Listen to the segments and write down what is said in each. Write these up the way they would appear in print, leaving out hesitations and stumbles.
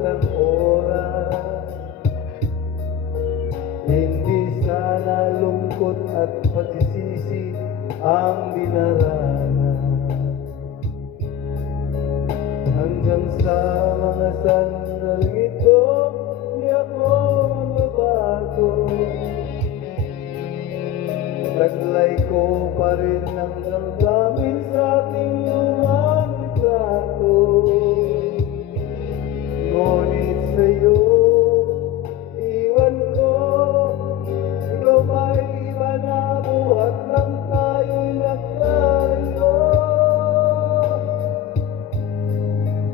ng oras. Hindi sana lungkot at pagsisisi ang dinaranas. Hanggang sa mga sandaling ito, di ako magbabago. Taglay ko pa rin ang damdamin sa ating lumang litrato. Ngunit sa'yo, iwan ko, ikaw ba'y iba na buhat lang tayo'y nagkalayo.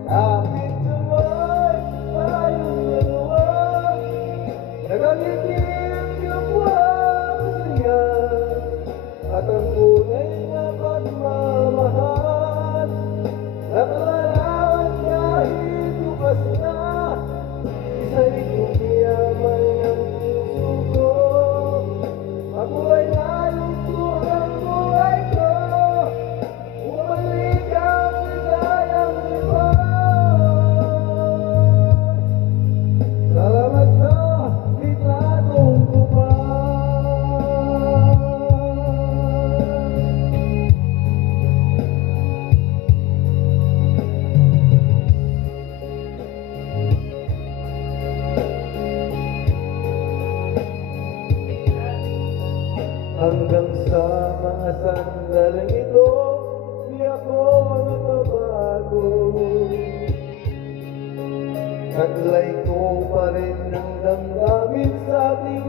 Kahit tuloy tayong dalawa, nagalitin yung saya. At ang tunay na pagmamahal, nakalarawan kahit bukas na. Isa'y kumiyaman ng puso ko, ako ay nalungkot ang buhay ko. Bumalik ang ligayang iba. Salamat sa litratong kupa. Hanggang sa mga sandaling ito, di ako nagbabago. Taglay ko pa rin ang damdamin sa ating